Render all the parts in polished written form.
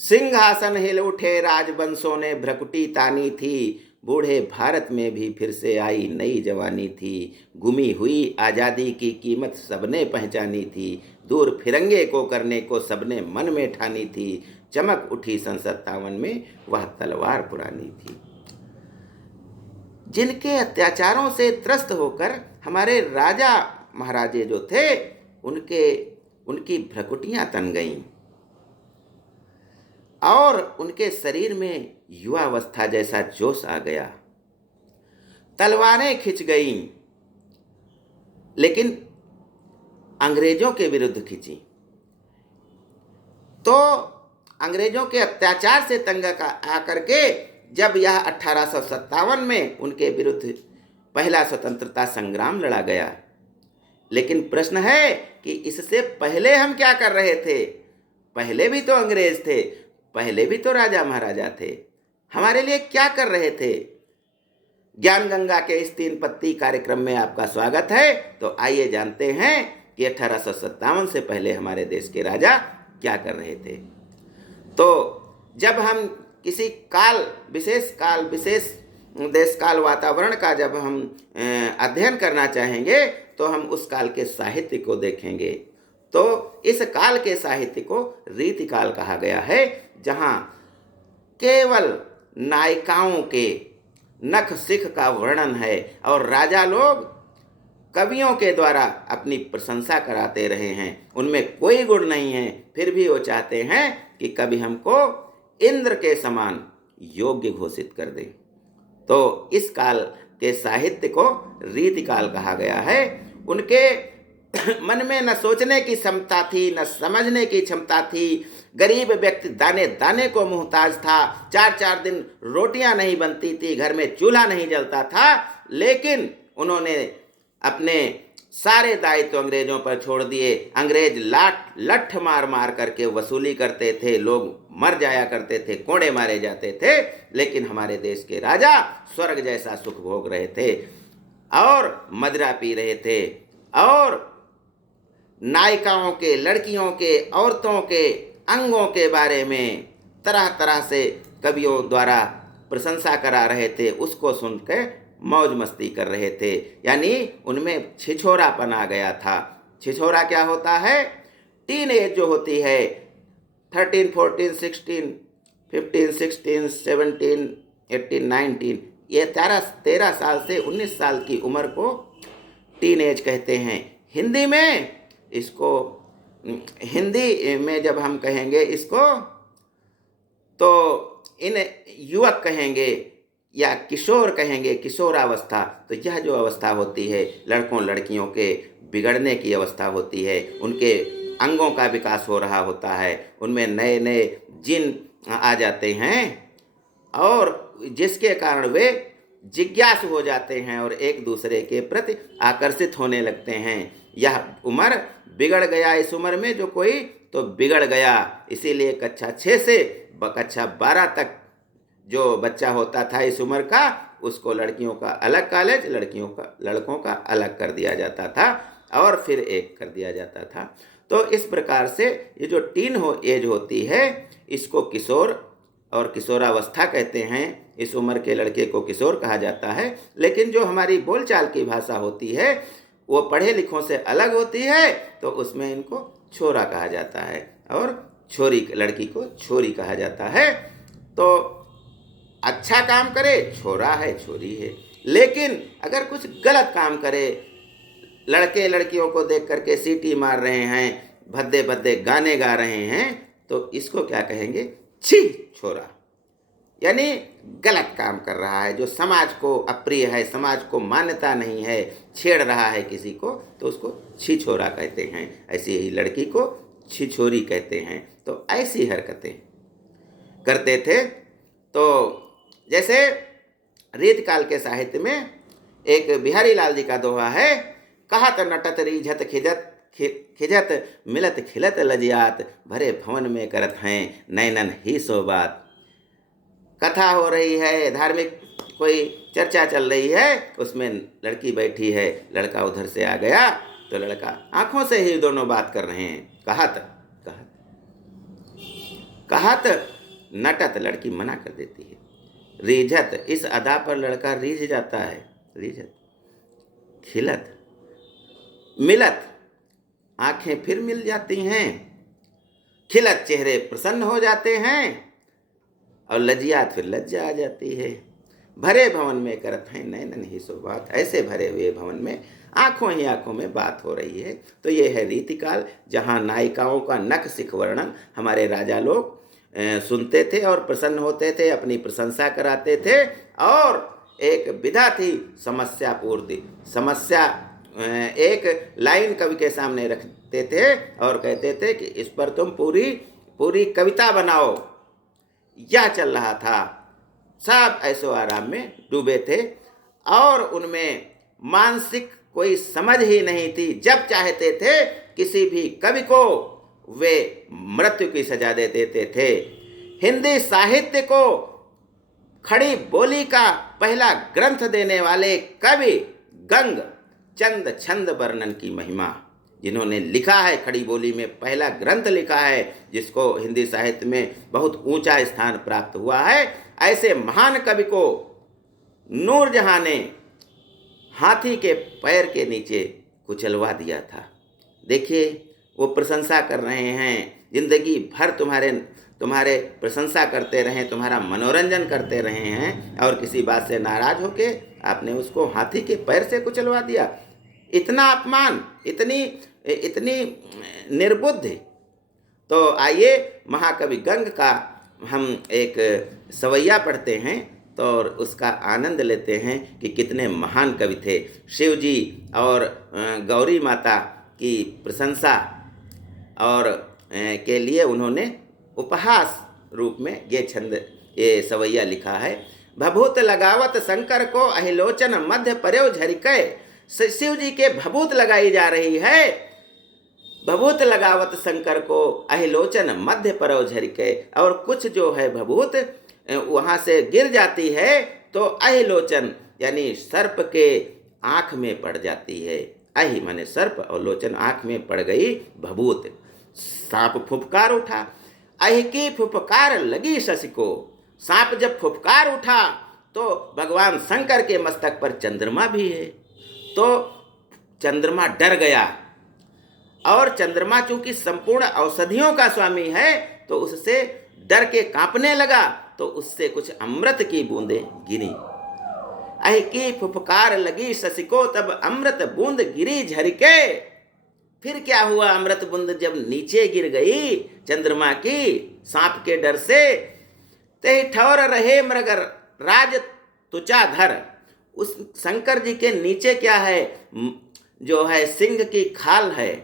सिंहासन हिल उठे राजवंशों ने भ्रकुटी तानी थी, बूढ़े भारत में भी फिर से आई नई जवानी थी। गुमी हुई आज़ादी की कीमत सबने पहचानी थी, दूर फिरंगे को करने को सबने मन में ठानी थी। चमक उठी सन 57 में वह तलवार पुरानी थी। जिनके अत्याचारों से त्रस्त होकर हमारे राजा महाराजे जो थे उनकी भ्रकुटियां तन गईं और उनके शरीर में युवावस्था जैसा जोश आ गया। तलवारें खिंच गईं, लेकिन अंग्रेजों के विरुद्ध खिंची। तो अंग्रेजों के अत्याचार से तंग आकर के जब यह 1857 में उनके विरुद्ध पहला स्वतंत्रता संग्राम लड़ा गया। लेकिन प्रश्न है कि इससे पहले हम क्या कर रहे थे? पहले भी तो अंग्रेज थे, पहले भी तो राजा महाराजा थे। हमारे लिए क्या कर रहे थे? ज्ञान गंगा के इस 3 पत्ती कार्यक्रम में आपका स्वागत है। तो आइए जानते हैं कि 1857 से पहले हमारे देश के राजा क्या कर रहे थे। तो जब हम किसी काल विशेष देश काल वातावरण का जब हम अध्ययन करना चाहेंगे तो हम उस काल के साहित्य को देखेंगे। तो इस काल के साहित्य को रीतिकाल कहा गया है, जहाँ केवल नायिकाओं के नख सिख का वर्णन है और राजा लोग कवियों के द्वारा अपनी प्रशंसा कराते रहे हैं। उनमें कोई गुण नहीं है, फिर भी वो चाहते हैं कि कभी हमको इंद्र के समान योग्य घोषित कर दें। तो इस काल के साहित्य को रीतिकाल कहा गया है। उनके मन में न सोचने की क्षमता थी, न समझने की क्षमता थी। गरीब व्यक्ति दाने दाने को मुहताज था। 4-4 दिन रोटियां नहीं बनती थी, घर में चूल्हा नहीं जलता था, लेकिन उन्होंने अपने सारे दायित्व अंग्रेजों पर छोड़ दिए। अंग्रेज लठ मार मार करके वसूली करते थे, लोग मर जाया करते थे, कोड़े मारे जाते थे, लेकिन हमारे देश के राजा स्वर्ग जैसा सुख भोग रहे थे और मदिरा पी रहे थे और नायिकाओं के, लड़कियों के, औरतों के अंगों के बारे में तरह तरह से कवियों द्वारा प्रशंसा करा रहे थे। उसको सुनकर मौज मस्ती कर रहे थे, यानी उनमें छिछोरापन आ गया था। छिछोरा क्या होता है? टीन एज जो होती है, 13, 14, 16, 15, 16, 17, 18, 19, ये 13 साल से 19 साल की उम्र को टीन एज कहते हैं। हिंदी में जब हम कहेंगे इसको तो इन युवक कहेंगे या किशोर कहेंगे, किशोरावस्था। तो यह जो अवस्था होती है लड़कों लड़कियों के बिगड़ने की अवस्था होती है। उनके अंगों का विकास हो रहा होता है, उनमें नए नए जिन आ जाते हैं और जिसके कारण वे जिज्ञासु हो जाते हैं और एक दूसरे के प्रति आकर्षित होने लगते हैं। यह उम्र बिगड़ गया, इस उम्र में जो कोई तो बिगड़ गया। इसीलिए कक्षा 6 से कक्षा 12 तक जो बच्चा होता था इस उम्र का, उसको लड़कियों का अलग कॉलेज, लड़कों का अलग कर दिया जाता था और फिर एक कर दिया जाता था। तो इस प्रकार से ये जो टीन एज होती है, इसको किशोर और किशोरावस्था कहते हैं। इस उम्र के लड़के को किशोर कहा जाता है। लेकिन जो हमारी बोलचाल की भाषा होती है वो पढ़े लिखों से अलग होती है, तो उसमें इनको छोरा कहा जाता है और छोरी, लड़की को छोरी कहा जाता है। तो अच्छा काम करे छोरा है, छोरी है, लेकिन अगर कुछ गलत काम करे, लड़के लड़कियों को देख करके सीटी मार रहे हैं, भद्दे भद्दे गाने गा रहे हैं, तो इसको क्या कहेंगे? छी छोरा, यानी गलत काम कर रहा है, जो समाज को अप्रिय है, समाज को मान्यता नहीं है, छेड़ रहा है किसी को, तो उसको छी छोरा कहते हैं। ऐसी ही लड़की को छी छोरी कहते हैं। तो ऐसी हरकतें करते थे। तो जैसे रीतकाल के साहित्य में एक बिहारी लाल जी का दोहा है, कहत नटत रीझत खिजत मिलत खिलत लजियात, भरे भवन में करत हैं नैनन ही सो बात। कथा हो रही है, धार्मिक कोई चर्चा चल रही है, उसमें लड़की बैठी है, लड़का उधर से आ गया तो लड़का आंखों से ही दोनों बात कर रहे हैं। कहत कहत नटत लड़की मना कर देती है। रीझत, इस अदा पर लड़का रीझ जाता है। रीझत, खिलत, मिलत, आंखें फिर मिल जाती हैं। खिलत, चेहरे प्रसन्न हो जाते हैं। और लज्जियात, फिर लज्जा आ जाती है। भरे भवन में करत हैं नैनन ही सो बात, ऐसे भरे हुए भवन में आंखों ही आंखों में बात हो रही है। तो ये है रीतिकाल, जहाँ नायिकाओं का नख सिख वर्णन हमारे राजा लोग सुनते थे और प्रसन्न होते थे, अपनी प्रशंसा कराते थे। और एक विधा थी समस्या पूर्ति। समस्या एक लाइन कवि के सामने रखते थे और कहते थे कि इस पर तुम पूरी पूरी कविता बनाओ। यह चल रहा था। सब ऐसो आराम में डूबे थे और उनमें मानसिक कोई समझ ही नहीं थी। जब चाहते थे किसी भी कवि को वे मृत्यु की सजा दे देते थे। हिंदी साहित्य को खड़ी बोली का पहला ग्रंथ देने वाले कवि गंग चंद छंद वर्णन की महिमा, जिन्होंने लिखा है, खड़ी बोली में पहला ग्रंथ लिखा है जिसको हिंदी साहित्य में बहुत ऊंचा स्थान प्राप्त हुआ है, ऐसे महान कवि को नूरजहां ने हाथी के पैर के नीचे कुचलवा दिया था। देखिए, वो प्रशंसा कर रहे हैं, जिंदगी भर तुम्हारे प्रशंसा करते रहें, तुम्हारा मनोरंजन करते रहे हैं, और किसी बात से नाराज होके आपने उसको हाथी के पैर से कुचलवा दिया। इतना अपमान, इतनी निर्बुद्धि। तो आइए महाकवि गंग का हम एक सवैया पढ़ते हैं तो और उसका आनंद लेते हैं कि कितने महान कवि थे। शिव जी और गौरी माता की प्रशंसा और के लिए उन्होंने उपहास रूप में ये सवैया लिखा है। भभूत लगावत शंकर को अहिलोचन मध्य पर्यो झरिकै। शिव जी के भभूत लगाई जा रही है। भभूत लगावत शंकर को अहिलोचन मध्य पर्यो झरिकै। और कुछ जो है भभूत वहाँ से गिर जाती है तो अहिलोचन यानी सर्प के आँख में पड़ जाती है। अहि माने सर्प और लोचन आँख में पड़ गई भभूत। सांप फुफकार उठा। अहि की फुफकार लगी शशि को। सांप जब फुफकार उठा तो भगवान शंकर के मस्तक पर चंद्रमा भी है, तो चंद्रमा डर गया। और चंद्रमा चूंकि संपूर्ण औषधियों का स्वामी है तो उससे डर के कांपने लगा, तो उससे कुछ अमृत की बूंदें गिरी। अहि की फुफकार लगी शशि को, तब अमृत बूंद गिरी झरिके। फिर क्या हुआ? अमृत बूंद जब नीचे गिर गई चंद्रमा की सांप के डर से, ते ठौर रहे मृगर राज तुचा धर। उस शंकर जी के नीचे क्या है? जो है सिंह की खाल है,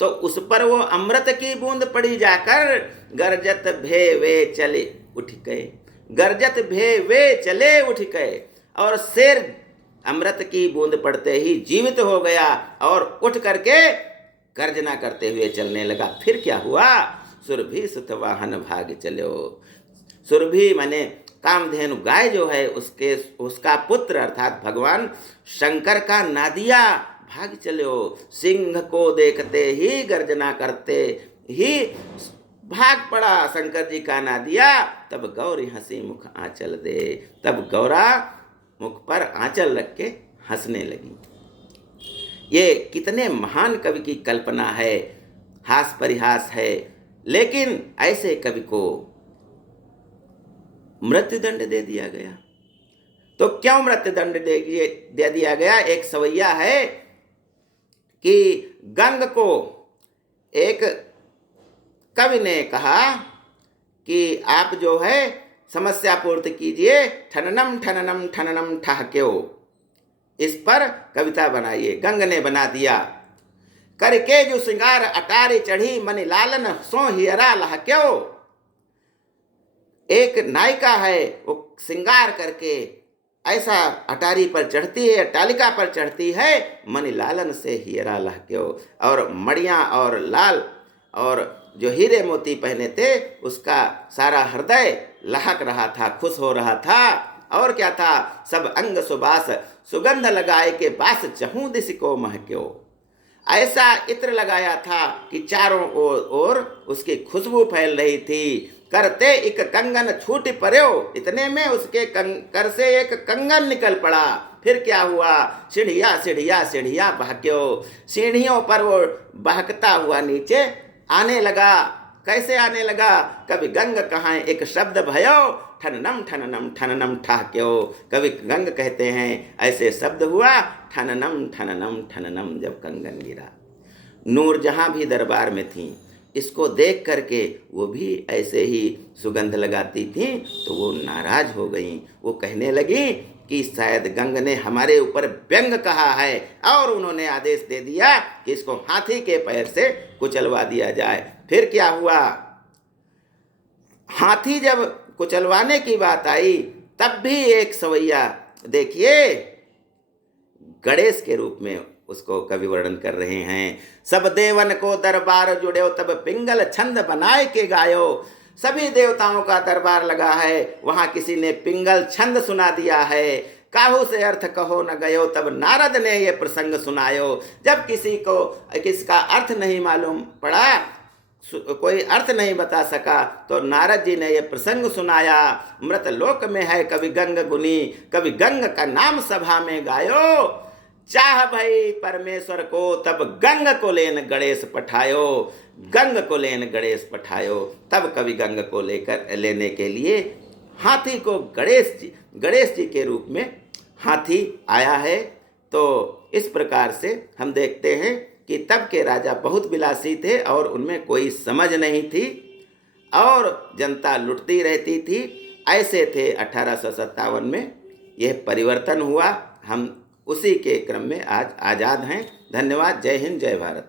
तो उस पर वो अमृत की बूंद पड़ी जाकर गरजत भे वे चले उठ गए। गरजत भे वे चले उठ गए। और शेर अमृत की बूंद पड़ते ही जीवित हो गया और उठ करके गर्जना करते हुए चलने लगा। फिर क्या हुआ? सुरभि सुतवाहन भाग चलो। सुरभि माने कामधेनु गाय जो है उसका पुत्र अर्थात भगवान शंकर का नादिया भाग चलो। सिंह को देखते ही गर्जना करते ही भाग पड़ा शंकर जी का नादिया। तब गौरी हंसी मुख आंचल दे। तब गौरा मुख पर आंचल रख के हंसने लगी। ये कितने महान कवि की कल्पना है, हास परिहास है। लेकिन ऐसे कवि को मृत्युदंड दे दिया गया। तो क्यों मृत्युदंड दे दिया गया? एक सवैया है कि गंग को एक कवि ने कहा कि आप जो है समस्या पूर्ति कीजिए, ठननम ठननम ठननम ठहक्यो, इस पर कविता बनाइए। गंग ने बना दिया। करके जो श्रृंगार अटारी चढ़ी मनि लालन सो हियरा लहक्यो। एक नायिका है, वो श्रृंगार करके ऐसा अटारी पर चढ़ती है, अट्टालिका पर चढ़ती है, मनि लालन से हियरा लहक्यो। और मड़ियाँ और लाल और जो हीरे मोती पहने थे उसका सारा हृदय लहक रहा था, खुश हो रहा था। और क्या था? सब अंग सुबास सुगंध लगाए के बास चहूँ दिस को महक्यो। ऐसा इत्र लगाया था कि चारों ओर उसकी खुशबू फैल रही थी। करते एक कंगन छूट पड़ो, इतने में उसके कर से एक कंगन निकल पड़ा। फिर क्या हुआ, सीढ़िया सीढ़िया सीढ़िया बहक्यो, सीढ़ियों पर वो बहकता हुआ नीचे आने लगा। कैसे आने लगा, कभी गंग कहाँ एक शब्द भयो, ठननम ठननम ठननम ठहक्यो। कभी गंग कहते हैं ऐसे शब्द हुआ, ठननम ठननम ठननम, जब कंगन गिरा। नूरजहां भी दरबार में थीं। इसको देख करके वो भी ऐसे ही सुगंध लगाती थीं, तो वो नाराज हो गईं। वो कहने लगी कि शायद गंग ने हमारे ऊपर व्यंग कहा है, और उन्होंने आदेश दे दिया कि इसको हाथी के पैर से कुचलवा दिया जाए। फिर क्या हुआ, हाथी जब कुचलवाने की बात आई, तब भी एक सवैया, देखिए गणेश के रूप में उसको कवि वर्णन कर रहे हैं। सब देवन को दरबार जुड़ो, तब पिंगल छंद बनाए के गायो। सभी देवताओं का दरबार लगा है, वहां किसी ने पिंगल छंद सुना दिया है। काहू से अर्थ कहो न गयो, तब नारद ने ये प्रसंग सुनायो। जब किसका अर्थ नहीं मालूम पड़ा, कोई अर्थ नहीं बता सका, तो नारद जी ने यह प्रसंग सुनाया। मृत लोक में है कवि गंग गुनी, कवि गंग का नाम सभा में गायो। चाह भई परमेश्वर को, तब गंग को लेन गणेश पठायो। गंग को लेन गणेश पठायो, तब कवि गंग को लेने के लिए हाथी को गणेश जी के रूप में हाथी आया है। तो इस प्रकार से हम देखते हैं कि तब के राजा बहुत विलासी थे और उनमें कोई समझ नहीं थी और जनता लुटती रहती थी। ऐसे थे 1857 में यह परिवर्तन हुआ। हम उसी के क्रम में आज आज़ाद हैं। धन्यवाद। जय हिंद, जय भारत।